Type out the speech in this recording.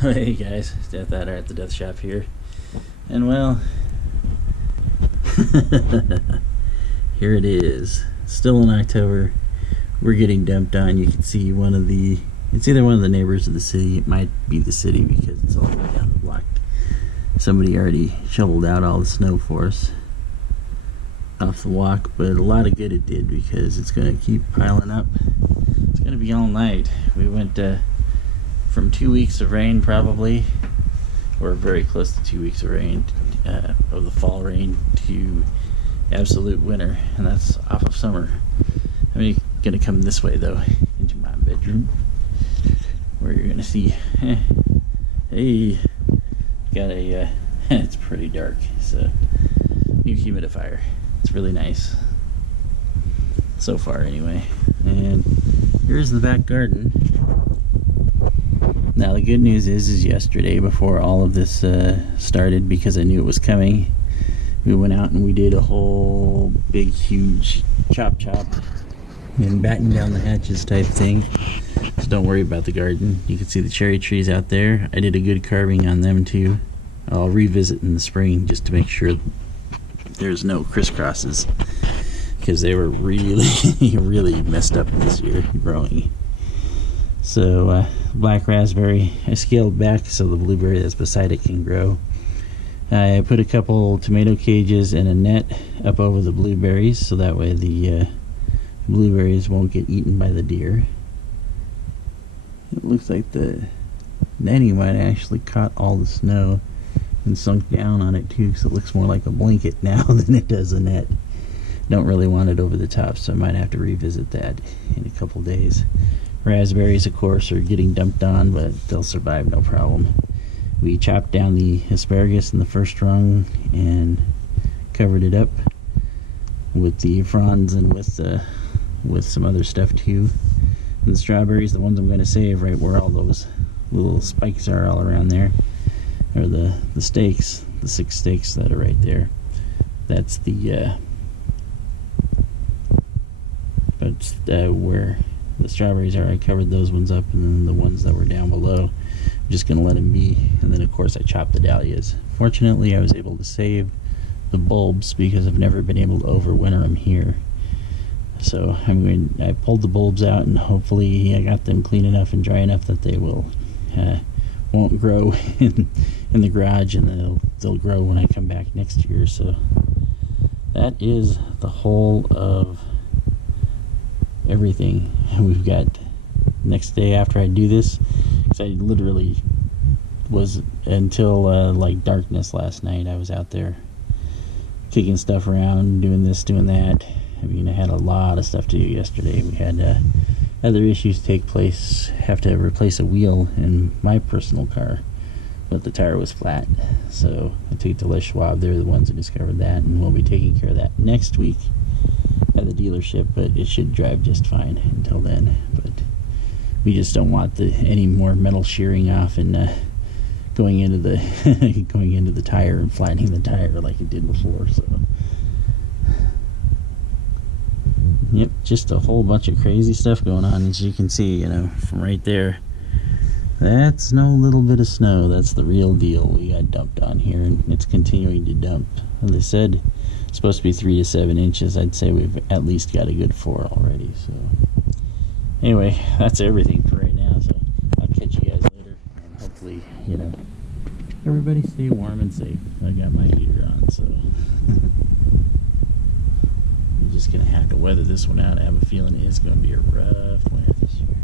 Hey guys, it's dethaddr at the death shop here. And well, here it is. Still in October. We're getting dumped on. You can see it's either one of the neighbors of the city. It might be the city because it's all the way down the block. Somebody already shoveled out all the snow for us off the walk, but a lot of good it did because it's going to keep piling up. It's going to be all night. We went from 2 weeks of rain, probably, or very close to 2 weeks of rain, of the fall rain, to absolute winter, and that's off of summer. I'm gonna come this way though, into my bedroom, where you're gonna see, hey, got a, it's pretty dark. It's a new humidifier. It's really nice, so far anyway. And here's the back garden. Now the good news is yesterday, before all of this started, because I knew it was coming, we went out and we did a whole big huge chop and batten down the hatches type thing. So don't worry about the garden. You can see the cherry trees out there. I did a good carving on them too. I'll revisit in the spring just to make sure there's no crisscrosses, because they were really messed up this year growing. So black raspberry, I scaled back so the blueberry that's beside it can grow. I put a couple tomato cages and a net up over the blueberries, so that way the blueberries won't get eaten by the deer. It looks like the netting might have actually caught all the snow and sunk down on it too, because it looks more like a blanket now than it does a net. Don't really want it over the top, so I might have to revisit that in a couple days. Raspberries, of course, are getting dumped on, but they'll survive no problem. We chopped down the asparagus in the first rung and covered it up with the fronds and with some other stuff too. And the strawberries, the ones I'm going to save, right where all those little spikes are all around there, are the stakes, the 6 stakes that are right there. That's the where the strawberries are. I covered those ones up, and then the ones that were down below, I'm just going to let them be. And then of course I chopped the dahlias. Fortunately I was able to save the bulbs because I've never been able to overwinter them here. So I pulled the bulbs out, and hopefully I got them clean enough and dry enough that they won't grow in the garage, and they'll grow when I come back next year. So that is the whole of everything we've got. Next day after I do this, because I literally was, until like darkness last night, I was out there kicking stuff around, doing this, doing that. I mean, I had a lot of stuff to do yesterday. We had other issues take place. Have to replace a wheel in my personal car, but the tire was flat, so I took it to Les Schwab. They're the ones who discovered that, and we'll be taking care of that next week at the dealership, but it should drive just fine until then. But we just don't want any more metal shearing off and going into the tire and flattening the tire like it did before. So yep, just a whole bunch of crazy stuff going on. As you can see, from right there, that's no little bit of snow. That's the real deal. We got dumped on here, and it's continuing to dump. As they said, it's supposed to be 3 to 7 inches. I'd say we've at least got a good 4 already. So anyway, that's everything for right now. So I'll catch you guys later, and hopefully, everybody stay warm and safe. I got my heater on, so I'm just gonna have to weather this one out. I have a feeling it's gonna be a rough winter this year.